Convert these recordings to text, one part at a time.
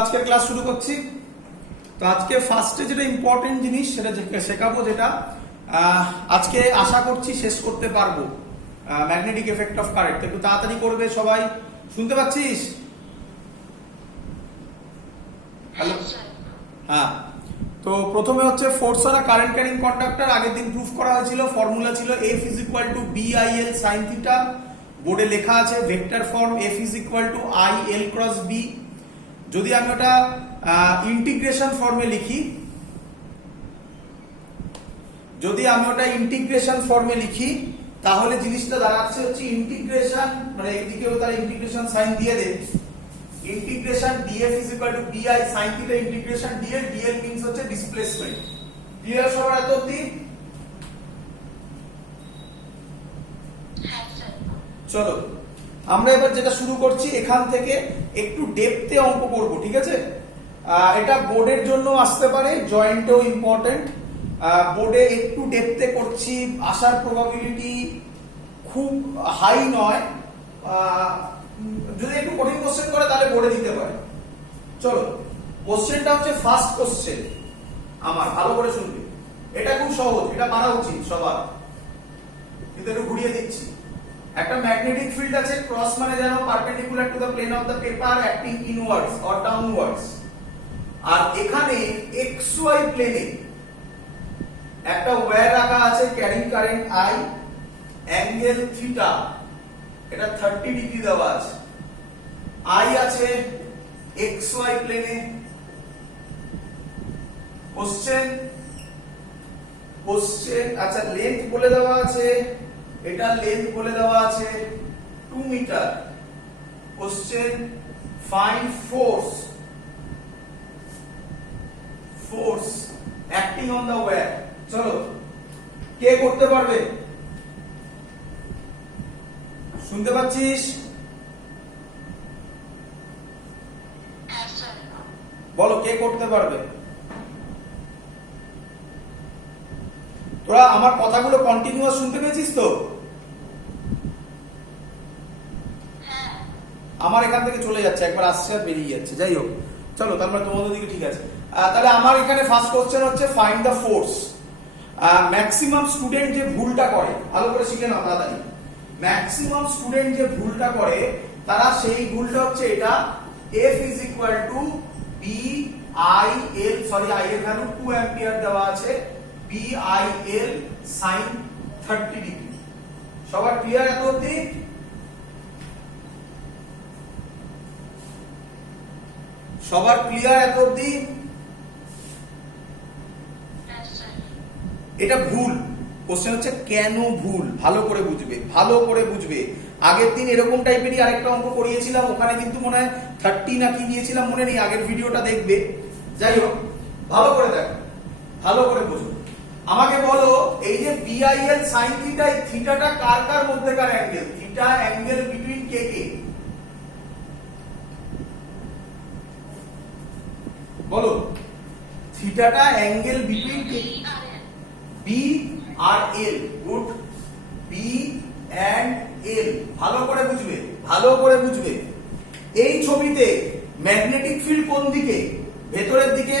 আজকের ক্লাস শুরু করছি। তো আজকে ফার্স্টে যেটা ইম্পর্টেন্ট জিনিস সেটা শেখাবো, যেটা আজকে আশা করছি শেষ করতে পারবো, ম্যাগনেটিক এফেক্ট অফ কারেন্ট। একটু তাড়াতাড়ি করবে সবাই। শুনতে পাচ্ছিস? হ্যালো, হ্যাঁ। তো প্রথমে হচ্ছে force on a current carrying conductor. আগের দিন প্রুফ করা হয়েছিল, ফর্মুলা ছিল F is equal to BIL sin theta। বোর্ডে লেখা আছে vector form F is equal to IL cross B। যদি আমি ওটা ইন্টিগ্রেশন ফর্মে লিখি, তাহলে জিনিসটা দাঁড়াচ্ছে হচ্ছে ইন্টিগ্রেশন, মানে এদিকেও তার ইন্টিগ্রেশন সাইন দিয়ে দে। Integration df is equal to bi sin theta integration dl। dl means হচ্ছে ডিসপ্লেসমেন্ট। ক্লিয়ার সবার এত অবধি? চলো আমরা এবার যেটা শুরু করছি, এখান থেকে একটু ডেপথে অঙ্ক করব, ঠিক আছে? এটা বোর্ডের জন্য আসতে পারে, জয়েন্টেও ইম্পর্টেন্ট। বোর্ডে একটু ডেপথে করছি, আসার প্রবাবিলিটি খুব হাই নয়। যদি একটু কঠিন কোশ্চেন করে তাহলে বোর্ডে দিতে পারে। চলো, কোশ্চেনটা হচ্ছে ফার্স্ট কোশ্চেন আমার, ভালো করে শুনবে। এটা খুব সহজ, এটা পারা উচিত সবার, কিন্তু একটু ঘুরিয়ে দিচ্ছি। একটা ম্যাগনেটিক ফিল্ড আছে, ক্রস মানে জানো perpendicular to the plane of the paper, acting inwards or downwards. আর এখানে xy প্লেনে একটা ওয়্যার রাখা আছে carrying current I, angle theta, এটা 30 ডিগ্রি দেওয়া আছে। I আছে xy প্লেনে। কোশ্চেন আচ্ছা, লেন্থ বলে দেওয়া আছে, এটা লেন্থ বলে দেওয়া আছে 2 metre. Question find force acting on the wire. চলো, কে করতে পারবে? শুনতে পাচ্ছিস? বলো কে করতে পারবে? তোরা আমার কথাগুলো কন্টিনিউয়াস শুনতে পেয়েছিস তো? আমার এখান থেকে চলে যাচ্ছে, একবার আসছে আর বেরিয়ে যাচ্ছে। যাই হোক, চলো, তার মানে তোমাদের দিকে ঠিক আছে। তাহলে আমার এখানে ফার্স্ট কোশ্চেন হচ্ছে find the force. Maximum student যে ভুলটা করে, ভালো করে শিখে নাও তাড়াতাড়ি। ম্যাক্সিমাম স্টুডেন্ট যে ভুলটা করে, তারা সেই ভুলটা হচ্ছে এটা, F is equal to BIL, sorry I এর ভ্যালু 2 অ্যাম্পিয়ার দেওয়া আছে, BIL sin 30 ডিগ্রি। সবার ক্লিয়ার এত অবধি? সবার ক্লিয়ার এত অবধি? এটা ভুল। কোশ্চেন হচ্ছে কেন ভুল, ভালো করে বুঝবে। আগের দিন এরকম টাইপেরই আরেকটা অঙ্ক করিয়েছিলাম, ওখানে কিন্তু মনে হয় 30 না কি দিয়েছিলাম মনে নেই, আগের ভিডিওটা দেখবে। যাই হোক, ভালো করে দেখো, ভালো করে বুঝো। আমাকে বলো, এই যে BIL sin থিটা, এই থিটাটা কার মধ্যেকার অ্যাঙ্গেল? থিটা অ্যাঙ্গেল বিটুইন কে? বলো, থিটাটা অ্যাঙ্গেল বিটুইন কে? B আর L। Good, B and L। ভালো করে বুঝবে। এই ছবিতে ম্যাগনেটিক ফিল্ড কোন দিকে? ভেতরের দিকে,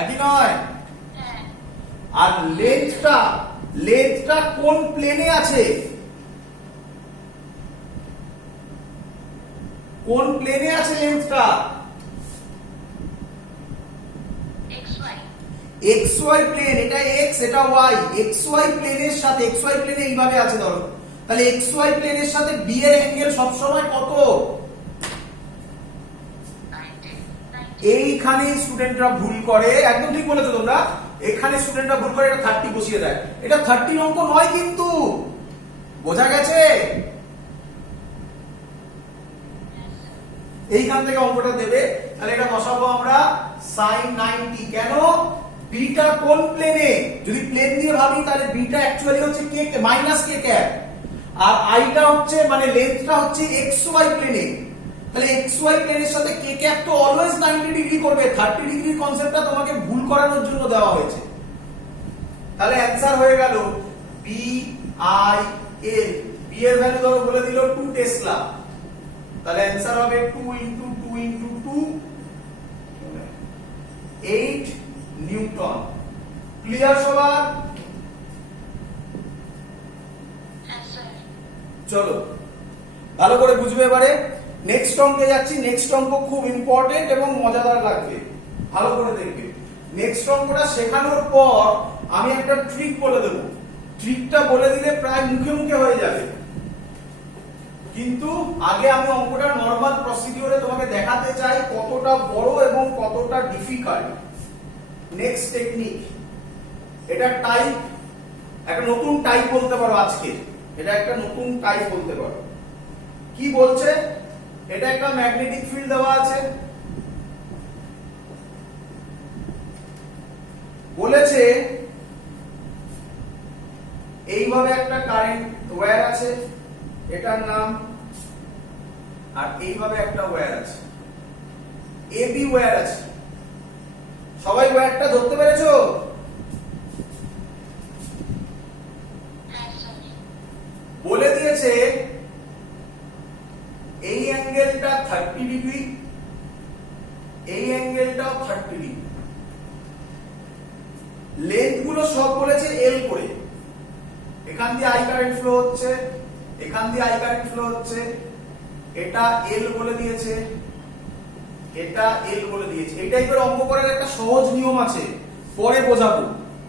একই নয়? আর লেন্থটা কোন প্লেনে আছে? কোন প্লেনে আছে লেন্থটা? XY plane. এটা X, এটা Y। XY প্লেনের সাথে, XY প্লেনে এইভাবে আছে ধরো, তাহলে XY প্লেনের সাথে B এর অ্যাঙ্গেল সব সময় কত? এইখানে স্টুডেন্টরা ভুল করে, একদম ঠিক বলেছো তোমরা। এখানে স্টুডেন্টরা ভুল করে, এটা 30 বসিয়ে দেয়। এটা 30 অঙ্ক নয় কিন্তু, বোঝা গেছে? এইখান থেকে অঙ্কটা দেবে, তাহলে এটা বসাবো আমরা sin 90। কেন? বিটা কোন প্লেনে? যদি প্লেন দিয়ে ভাবি তাহলে বিটা অ্যাকচুয়ালি হচ্ছে কে মাইনাস কে ক্যাপ, আর আইটা হচ্ছে মানে লেন্থটা হচ্ছে XY প্লেনে। তাহলে XY প্লেনের সাথে কে ক্যাপ তো অলওয়েজ 90 ডিগ্রি করবে। 30 ডিগ্রির কনসেপ্টটা তোমাকে ভুল করানোর জন্য দেওয়া হয়েছে। তাহলে অ্যানসার হয়ে গেল BIL। B এর ভ্যালু ধরো বলে দিল 2 টেসলা। তাহলে অ্যান্সার হবে 2 ইনটু 2 ইনটু 2 8 নিউটন। ক্লিয়ার সবার? চলো ভালো করে বুঝবে এবারে। নেক্সট অঙ্কে যাচ্ছি। নেক্সট অঙ্ক খুব ইম্পর্টেন্ট এবং মজাদার লাগবে, ভালো করে দেখবে। নেক্সট অঙ্কটা শেখানোর পর আমি একটা ট্রিক বলে দেবো। ট্রিকটা বলে দিলে প্রায় মুখে মুখে হয়ে যাবে, কিন্তু আগে আমি অঙ্কটা নরমাল প্রসিডিওরে তোমাকে দেখাতে চাই কতটা বড় এবং কতটা ডিফিকাল্ট। নেক্সট টেকনিক, এটা টাইপ, একটা নতুন টাইপ বলতে পারো আজকে, এটা একটা নতুন টাইপ বলতে পারো। কি বলছে? এটা একটা ম্যাগনেটিক ফিল্ড দেওয়া আছে, বলেছে এইভাবে একটা কারেন্ট ওয়্যার আছে, এটার নাম, আর এইভাবে একটা ওয়্যার আছে, এবি ওয়্যার আছে। সবাই ওয়্যারটা ধরতে পেরেছো? বলে দিয়েছে এই অ্যাঙ্গেলটা 30 ডিগ্রি, এই অ্যাঙ্গেলটাও 30 ডিগ্রি। লেন্থ গুলো সব বলেছে এল করে। এখান দিয়ে আই কারেন্ট ফ্লো হচ্ছে, এখান দিয়ে আই কারেন্ট ফ্লো হচ্ছে, এটা এল বলে দিয়েছে, এটা এল বলে দিয়েছে। এই টাইপের অঙ্ক করার একটা সহজ নিয়ম আছে, পরে বোঝাবো।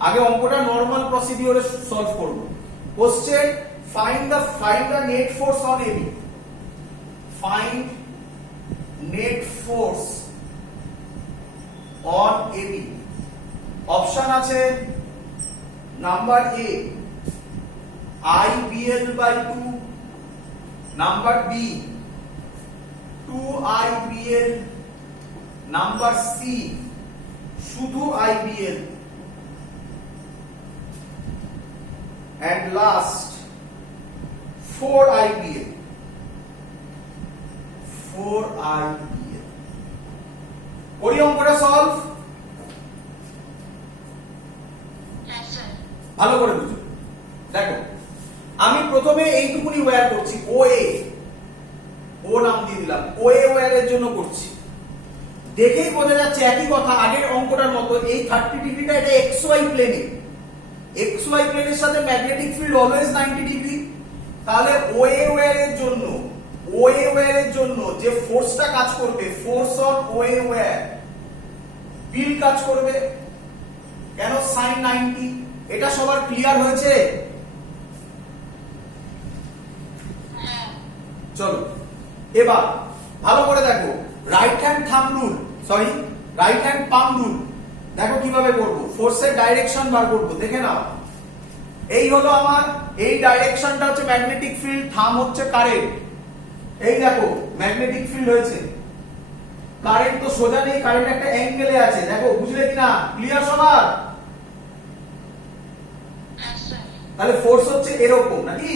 আগে অঙ্কটা নরমাল প্রসিডিওরে সলভ করব। Question, find the net force on AB. Find net force on AB. Option আছে number A IBL by 2, number B 2IBL, number C শুধু IBL, and last 4IBL. 4IBL. করি অঙ্কটা সলভ? ভালো করে বুঝো। দেখো আমি প্রথমে এইটুকুনি ওয়্যার করছি, OA, ও নাম দিয়ে দিলাম, OA ওয়্যারের জন্য করছি। দেখেই বোঝা যাচ্ছে একই কথা আগের অঙ্কটার মতো, এই 30 ডিগ্রিটা এটা XY প্লেনে, XY প্লেনের সাথে ম্যাগনেটিক ফিল্ড অলওয়েজ 90 ডিগ্রি। তাহলে OA ওয়্যারের জন্য যে ফোর্সটা কাজ করবে, ফোর্স অন OA ওয়্যার, বিল কাজ করবে কেন sin 90। এটা সবার ক্লিয়ার হয়েছে? চলো এবার ভালো করে দেখো, right hand thumb rule, sorry right hand palm rule. দেখো কিভাবে করব, ফোর্সের ডাইরেকশন বার করব, দেখে নাও। এই হলো আমার, এই ডাইরেকশনটা হচ্ছে ম্যাগনেটিক ফিল্ড, থাম হচ্ছে কারেন্ট। এই দেখো ম্যাগনেটিক ফিল্ড হয়েছে, কারেন্ট তো সোজা নেই, কারেন্ট একটা অ্যাঙ্গেলে আছে। দেখো বুঝলে কিনা? ক্লিয়ার সবার? তাহলে ফোর্স হচ্ছে এরকম নাকি?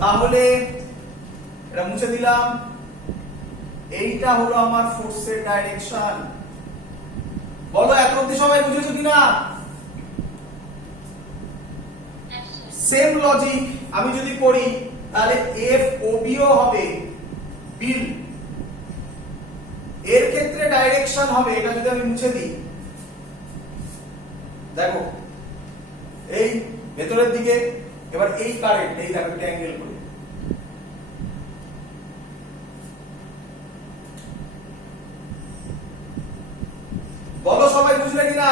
তাহলে এটা মুছে দিলাম। এইটা হলো আমার ফোর্সের ডাইরেকশন। বলো এখন অবধি সবাই বুঝেছো কিনা? সেম লজিক আমি যদি করি তাহলে FOB ও হবে বিল, এর ক্ষেত্রে ডাইরেকশন হবে, এটা যদি আমি মুছে দিই, দেখো এই ভেতরের দিকে, এবার এই কারেন্ট, এই দেখো একটা অ্যাঙ্গেল করে, বলো সবাই বুঝলে কিনা?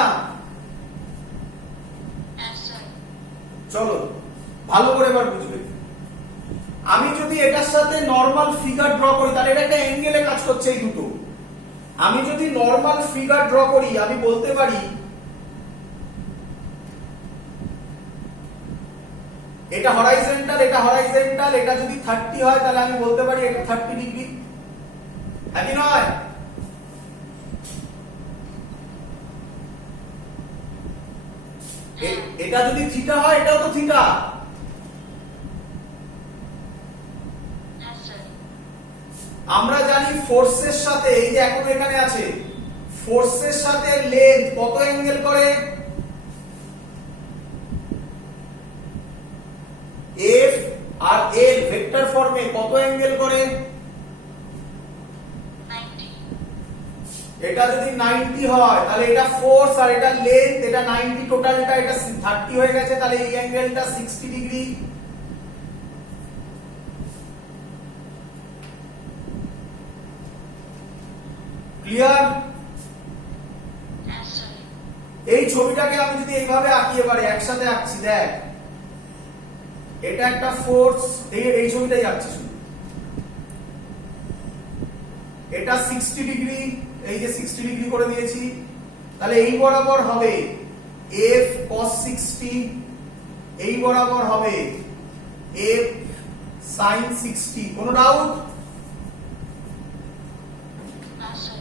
চলো ভালো করে এবার বুঝবে। আমি যদি এটার সাথে নরমাল ফিগার ড্র করি, তাহলে এটা একটা অ্যাঙ্গেলে কাজ করছে এই দুটো। আমি যদি নরমাল ফিগার ড্র করি, আমি বলতে পারি এটা হরাইজন্টাল, এটা হরাইজন্টাল, এটা যদি 30 হয় তাহলে আমি বলতে পারি এটা 30 ডিগ্রি, নাকি নয়? এটা যদি থিটা হয়, এটাও তো থিটা। আমরা জানি ফোর্সের সাথে, এই যে এখন এখানে আছে, ফোর্সের সাথে লেন্থ কত অ্যাঙ্গেল করে? ভেক্টর ফর্মে কত অ্যাঙ্গেল করে? 90 এটা যদি 90 হয় তাহলে এটা ফোর্স আর এটা লেন্থ, এটা 90 টোটালটা, এটা 30 হয়ে গেছে, তাহলে এই অ্যাঙ্গেলটা 60 ডিগ্রি। ক্লিয়ার? হ্যাঁ স্যার এই ছবিটাকে আমি যদি এইভাবে আঁকি, এবারে একসাথে আঁকছি, দেখ এটা একটা ফোর্স, এই ছবিটাই আঁকছি শুধু। এটা 60 ডিগ্রি, এই যে 60 ডিগ্রি করে দিয়েছি, তাহলে এই বরাবর হবে f cos 60, এই বরাবর হবে f sin 60। কোনো ডাউট? না স্যার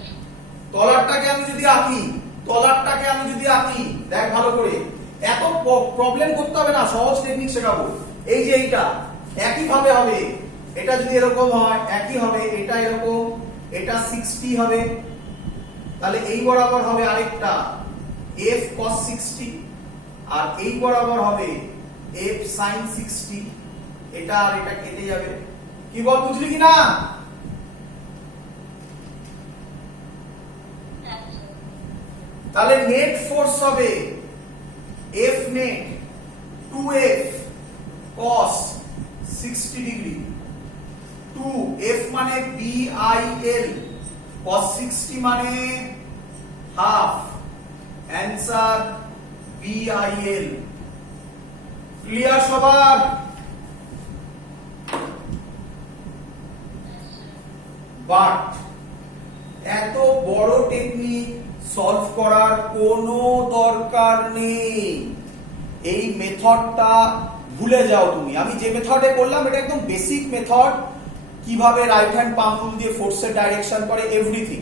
তলারটাকে আমি যদি আঁকি, দেখ ভালো করে, এত প্রবলেম করতে হবে না, সহজ টেকনিক শেখাবো। এই যে এইটা একই ভাবে হবে, এটা যদি এরকম হয় একই হবে, এটা এরকম, এটা 60 হবে, তাহলে এই বরাবর হবে আরেকটা f cos 60, আর এই বরাবর হবে f sin 60। এটা আর এটা কেটে যাবে। কি বল, বুঝলি কি না? হ্যাঁ স্যার তাহলে নেট ফোর্স হবে F net 2F cos 60 degree, 2F মানে BIL, cos 60 মানে হাফ, অ্যানসার BIL। ক্লিয়ার সবার? বাট এত বড় টেকনিক সলভ করার কোনো দরকার নেই। এই মেথডটা ভুলে যাও তুমি। আমি যে মেথডে করলাম এটা একদম বেসিক মেথড, কিভাবে রাইট হ্যান্ড পাম রুল দিয়ে ফোর্সের ডাইরেকশন করে, এভরিথিং।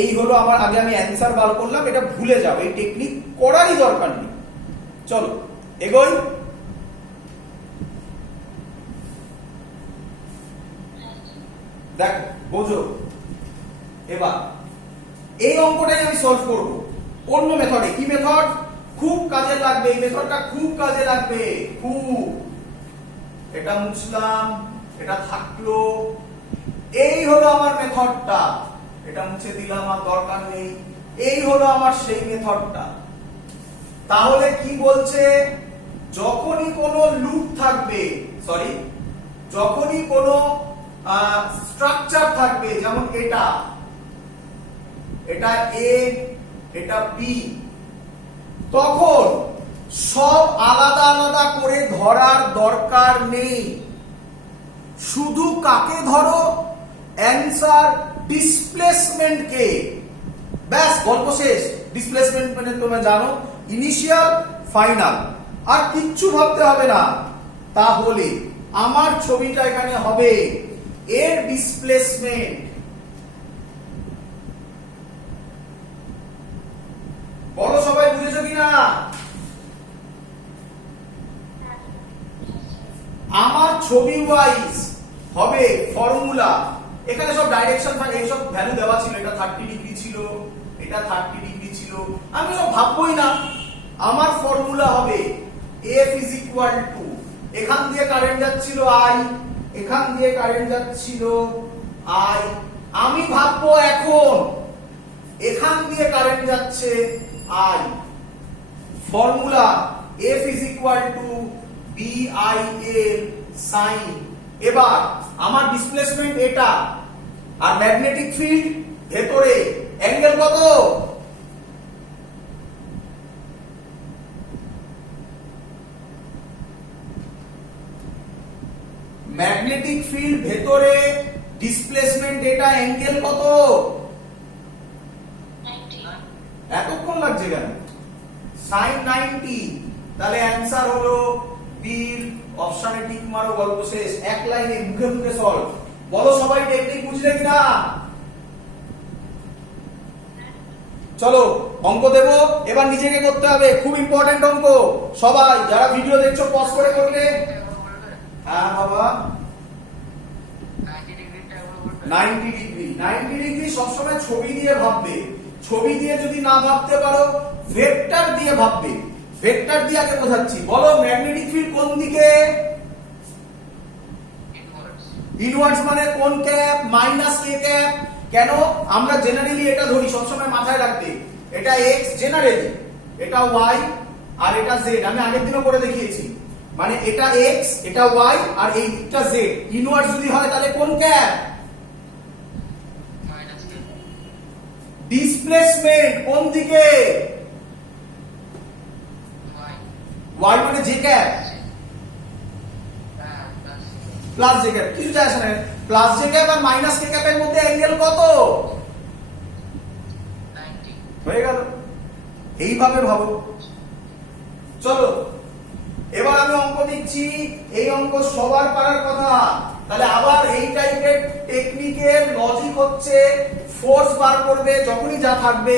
এই হলো আমার, আগে আমি অ্যান্সার বার করলাম, এটা ভুলে যাও, এই টেকনিক করারই দরকার নেই। চলো এগোই। দেখো বোঝো এবার, এই অঙ্কটাই আমি সলভ করব অন্য মেথডে। কি মেথড? খুব কাজে লাগবে এই মেথডটা, খুব কাজে লাগবে, খুব। এটা মুছলাম, এটা থাকলো, এই হলো আমার মেথডটা, এটা মুছে দিলাম, আর দরকার নেই। এই হলো আমার সেই মেথডটা। তাহলে কি বলছে? যখনই কোনো লুপ থাকবে, সরি, যখনই কোনো স্ট্রাকচার থাকবে, যেমন এটা A, এটা B, তখন সব আলাদা আলাদা করে ধরার দরকার নেই। শুধু কাকে ধরো? অ্যান্সার ডিসপ্লেসমেন্টকে। ব্যাস, গল্প শেষ। ডিসপ্লেসমেন্ট মানে তোমরা জানো, ইনিশিয়াল, ফাইনাল, আর কিচ্ছু ভাবতে হবে না। তাহলে আমার ছবিটা এখানে হবে এর ডিসপ্লেসমেন্ট। বলো সবাই বুঝেছো কিনা? আমার ছবি ওয়াইজ হবে ফর্মুলা, এখানে সব ডাইরেকশন থাকে, এই সব ভ্যালু দেওয়া ছিল, এটা 30 ডিগ্রি ছিল, এটা 30 ডিগ্রি ছিল, আমি সব ভাববই না। আমার ফর্মুলা হবে F is equal to, এখান দিয়ে কারেন্ট যাচ্ছিল I, এখান দিয়ে কারেন্ট যাচ্ছিল I, আমি ভাববো এখন এখান দিয়ে কারেন্ট যাচ্ছে I, formula F is equal to BIL sin। এবার আমার ডিসপ্লেসমেন্ট এটা, আর ম্যাগনেটিক ফিল্ড ভেতরে, অ্যাঙ্গেল কত? ম্যাগনেটিক ফিল্ড ভেতরে, ডিসপ্লেসমেন্ট এটা, অ্যাঙ্গেল কত? 90 এতক্ষণ লাগছে কেন? sin 90। তাহলে অ্যান্সার হলো বিল। অপশনে টিক মারো, গল্প শেষ। এক লাইনে মুখে মুখে সলভ। বলো সবাই টেকনিক বুঝলে কিনা? চলো অঙ্ক দেব, এবার নিজেকে করতে হবে, খুব ইম্পর্টেন্ট অঙ্ক। সবাই যারা ভিডিও দেখছো পজ করে করলে। হ্যাঁ বাবা, 90 ডিগ্রি। 90 ডিগ্রি সবসময় ছবি দিয়ে ভাববে। ছবি দিয়ে যদি না ভাবতে পারো, ভেক্টর দিয়ে ভাববে। ভেক্টর দিয়ে আগে বোঝাচ্ছি। বলো ম্যাগনেটিক ফিল্ড কোন দিকে? ইনওয়ার্ডস মানে কোন ক্যাপ মাইনাস কে ক্যাপ। কেন আমরা জেনারেলি এটা ধরি, সবসময় মাথায় রাখতে, এটা এক্স জেনারেলি, এটা ওয়াই আর এটা জেড। আমি আগের দিনও করে দেখিয়েছি, মানে এটা এক্স এটা ওয়াই আর এই দিকটা জেড। ইনওয়ার্ডস যদি হয় তাহলে কোন ক্যাপ? ডিসপ্লেসমেন্ট কোন দিকে? ওয়াই মানে J cap plus J cap, কিছু যায় আসে না। প্লাস জে ক্যাপ আর মাইনাস কে ক্যাপের মধ্যে অ্যাঙ্গেল কত? হয়ে গেল। এইভাবে ভাবো। চলো এবার আমি অঙ্ক দিচ্ছি, এই অঙ্ক সবার পারার কথা। তাহলে আবার এই টাইপের টেকনিকের লজিক হচ্ছে ফোর্স বার করবে যখনই যা থাকবে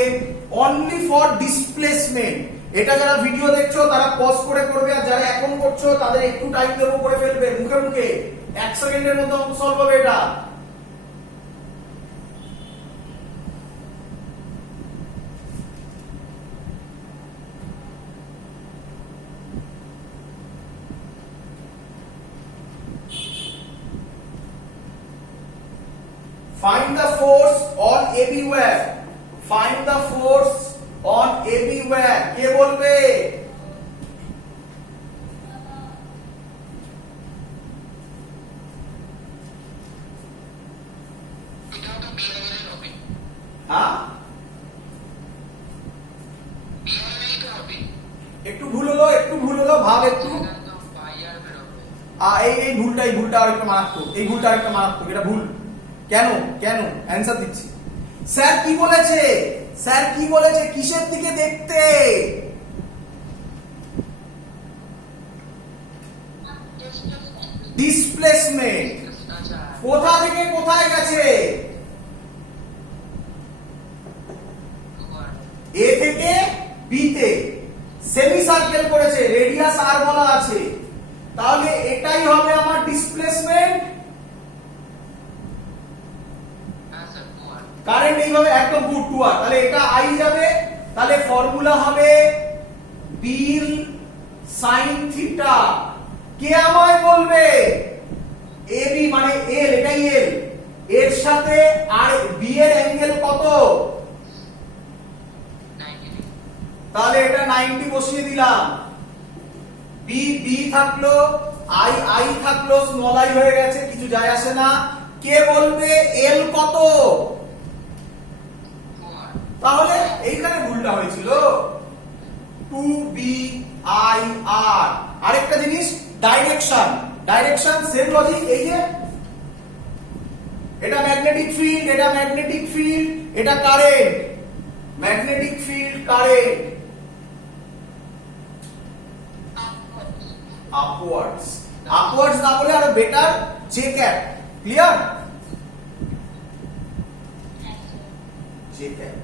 অনলি ফর ডিসপ্লেসমেন্ট। এটা যারা ভিডিও দেখছো তারা পজ করে করবে, আর যারা এখন করছো তাদের একটু টাইম দেবো, করে ফেলবে মুখে মুখে। 1 সেকেন্ডের মধ্যে অঙ্ক সলভ হবে এটা। Find the force on AB wire. Find the force on AB wire. কে বলবে? হ্যাঁ একটু ভুল হলো, একটু ভুল হলো, ভাব একটু। এই ভুলটা আরেকটা মারাত্মক, এই ভুলটা আরেকটা মারাত্মক, এটা ভুল। কেন কেন অ্যানসার দিচ্ছি। স্যার কি বলেছে? স্যার কি বলেছে কিসের দিকে দেখতে? ডিসপ্লেসমেন্ট। কোথা থেকে কোথায় গেছে? এ থেকে বি তে সেমি সার্কেল করেছে, রেডিয়াস আর বলা আছে, তাহলে এটাই হবে আমার ডিসপ্লেসমেন্ট। কারেন্ট এইভাবে একদম গুড টু আর, তাহলে এটা আই যাবে, তাহলে ফর্মুলা হবে বিল সাইন থিটা। কে আমায় বলবে? এবি মানে এল, এটাই এল, এর সাথে আর বি এর অ্যাঙ্গেল কত? তাহলে এটা 90 বসিয়ে দিলাম। বি বি থাকলো, আই আই থাকলো, স্মল আই হয়ে গেছে, কিছু যায় আসে না। কে বলবে এল কত? তাহলে এইখানে ভুলটা হয়েছিল 2BIR। আরেকটা জিনিস ডাইরেকশন, ডাইরেকশন সেম লজিক। এই যে এটা ম্যাগনেটিক ফিল্ড, এটা ম্যাগনেটিক ফিল্ড, এটা current, magnetic field current upwards. Upwards না বলে আরো better J cap. Clear? J cap.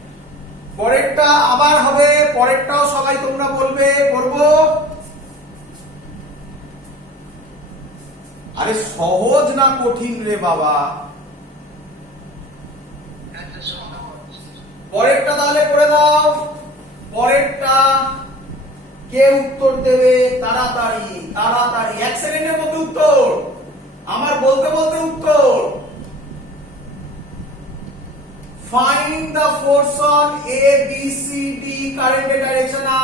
পরেরটা আবার হবে, পরেরটাও সবাই তোমরা বলবে করব। আরে সহজ না কঠিন রে বাবা? পরেরটা তাহলে করে দাও। পরেরটা কে উত্তর দেবে? তাড়াতাড়ি তাড়াতাড়ি, 1 সেকেন্ডের মধ্যে উত্তর, আমার বলতে বলতে উত্তর। Find the force on A, B, C, D, current direction I.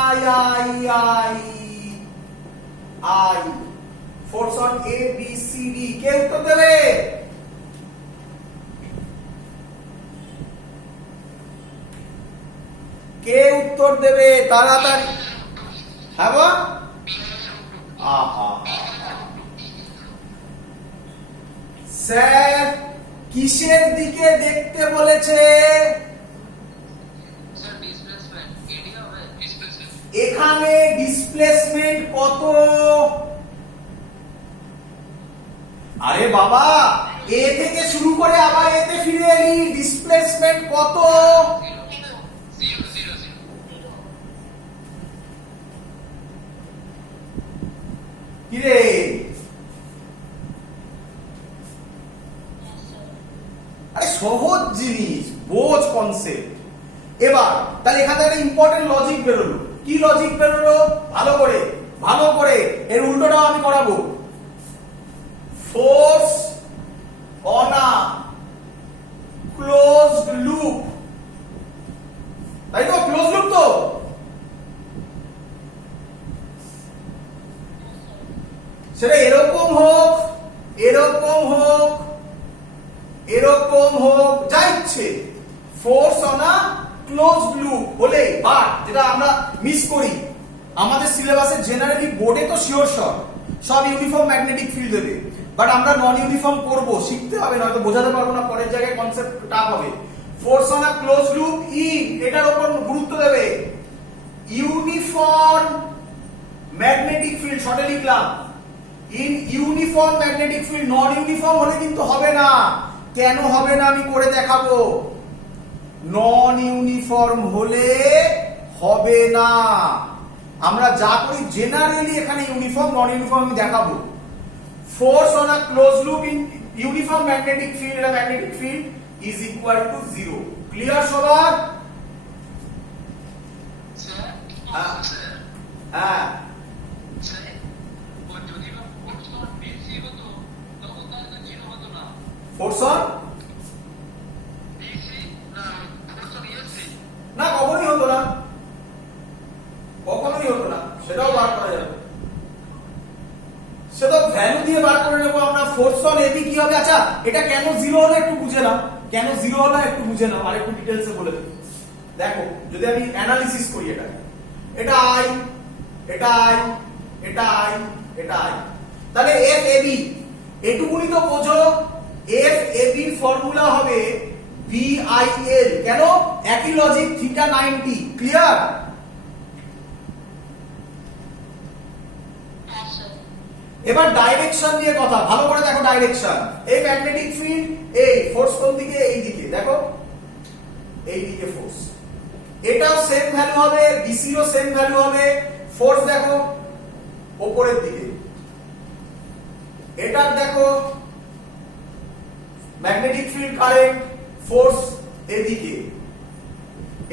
Force on A, B, C, D. কে উত্তর দেবে? কে উত্তর দেবে? তাড়াতাড়ি। হ্যাঁ বা? স্যার কিসের দিকে দেখতে বলেছে? এখানে ডিসপ্লেসমেন্ট কত? আরে বাবা এ থেকে শুরু করে আবার এতে ফিরে এলি, ডিসপ্লেসমেন্ট কত? কিরে আরে সহজ জিনিস, বোঝ কনসেপ্ট। এবার তাহলে এখানে একটা ইম্পর্টেন্ট লজিক বেরোলো। কি লজিক বেরোলো? ভালো করে ভালো করে এর উল্টোটাও আমি করাবো। ফোর্স এরকম হোক, এরকম হোক, এরকম হোক, যা ইচ্ছে, force on a closed loop হলে, বাট যেটা আমরা মিস করি আমাদের সিলেবাসে জেনারেলি বোর্ডে তো শিওর সব ইউনিফর্ম ম্যাগনেটিক ফিল্ড দেবে, বাট আমরা নন ইউনিফর্ম করব, শিখতে হবে, নয়তো বোঝাতে পারবো না, পরের জায়গায় কনসেপ্ট টাফ হবে। Force on a close loop এটার উপর গুরুত্ব দেবে। ইউনিফর্ম ম্যাগনেটিক ফিল্ড শর্টে লিখলাম, in uniform magnetic field, non uniform হলে কিন্তু হবে না। কেন হবে না আমি করে দেখাবো। নন ইউনিফর্ম হলে হবে না, আমরা যা করি জেনারেলি এখানে ইউনিফর্ম, নন ইউনিফর্ম আমি দেখাবো। Force on a close loop in uniform magnetic field, এটা magnetic field is equal to 0। Clear সবার? স্যার হ্যাঁ। স্যার হ্যাঁ, স্যার ও যদি বা ফোর্স অন বিসি হতো তখন তাহলে জিরো হতো না। ফোর্স অন বিসি না ফোর্স অন এসি। না, কখনোই হতো না, কখনোই হতো না, সেটাও বার করা যাবে, সেটা ভ্যালু দিয়ে বার করে নেবো আমরা। ফোর্স অন এবি কি হবে? আচ্ছা, এটা কেন 0 হলো একটু বুঝে নাও, কেন 0 হলো একটু বুঝে নাও, আর একটু ডিটেইলসে বলে দিই। দেখো, যদি আমি অ্যানালিসিস করি এটা আই, এটা আই, এটা আই, এটা আই, তাহলে এফ এবি এটুকুনি তো বোঝো। এফ এবি এর ফর্মুলা হবে বিআইএল। কেন? একই লজিক, থিটা 90। ক্লিয়ার? হ্যাঁ স্যার। এবার ডাইরেকশন নিয়ে কথা, ভালো করে দেখো ডাইরেকশন। এই ম্যাগনেটিক ফিল্ড, এই ফোর্স কোন দিকে? এই দিকে, দেখো এই দিকে ফোর্স, এটাও সেম ভ্যালু হবে, বিসিরও সেম ভ্যালু হবে। ফোর্স দেখো উপরের দিকে, এটার দেখো ম্যাগনেটিক ফিল্ড কারেন্ট, ফোর্স এদিকে,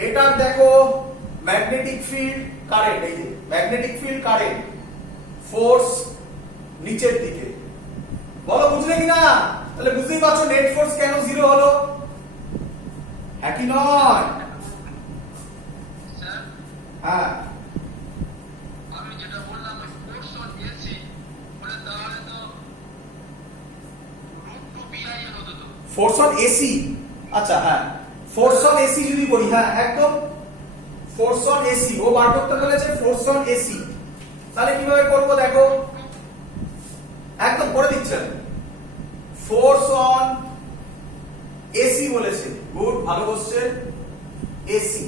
এটার দেখো ম্যাগনেটিক ফিল্ড কারেন্ট, এই যে ম্যাগনেটিক ফিল্ড কারেন্ট, ফোর্স নিচের দিকে। বলো বুঝলে কিনা? তাহলে বুঝতেই পারছো নেট ফোর্স কেন 0 হলো। হ্যাঁ কি নয়? স্যার হ্যাঁ, আমি যেটা বললাম ফোর্স অন এসি বলে তাহলে তো √2 হতো তো। ফোর্স অন এসি, আচ্ছা হ্যাঁ, ফোর্স অন এসি যদি বলি, হ্যাঁ একদম, ফোর্স অন এসি ও বার করতে বলেছে, ফোর্স অন এসি। তাহলে কিভাবে করব দেখো, একদম করে দিচ্ছেন। ফোর্স অন এসি বলেছে, গুড, ভালো কোশ্চেন। এসি